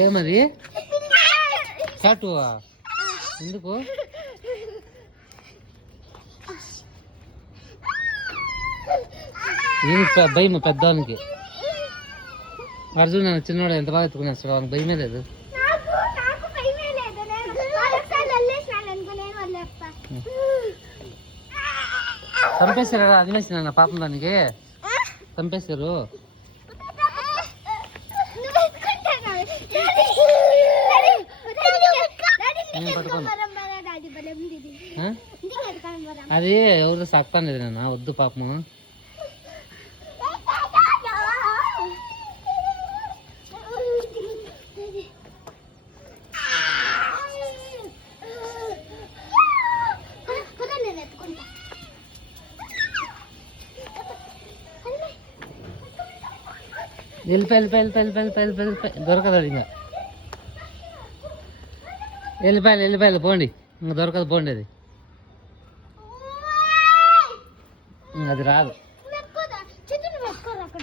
ఏమది కాటువా ఎందుకు భయం పెద్దవానికి అర్జున్ నన్ను చిన్నవాడు ఎంత బాగా ఎత్తుకునేస్తాడు వానికి భయమే లేదు చంపేశారు అదినేసి నాన్న పాపం దానికి చంపేశారు అది ఎవరితో సక్తాను నాన్న వద్దు పాపము వెళ్ళిపోయి దొరకదు అది ఇంకా వెళ్ళిపోయాలి పోండి ఇంకా దొరకదు పోండి అది అది రాదు చెట్టు పెట్టుకోరు అక్కడ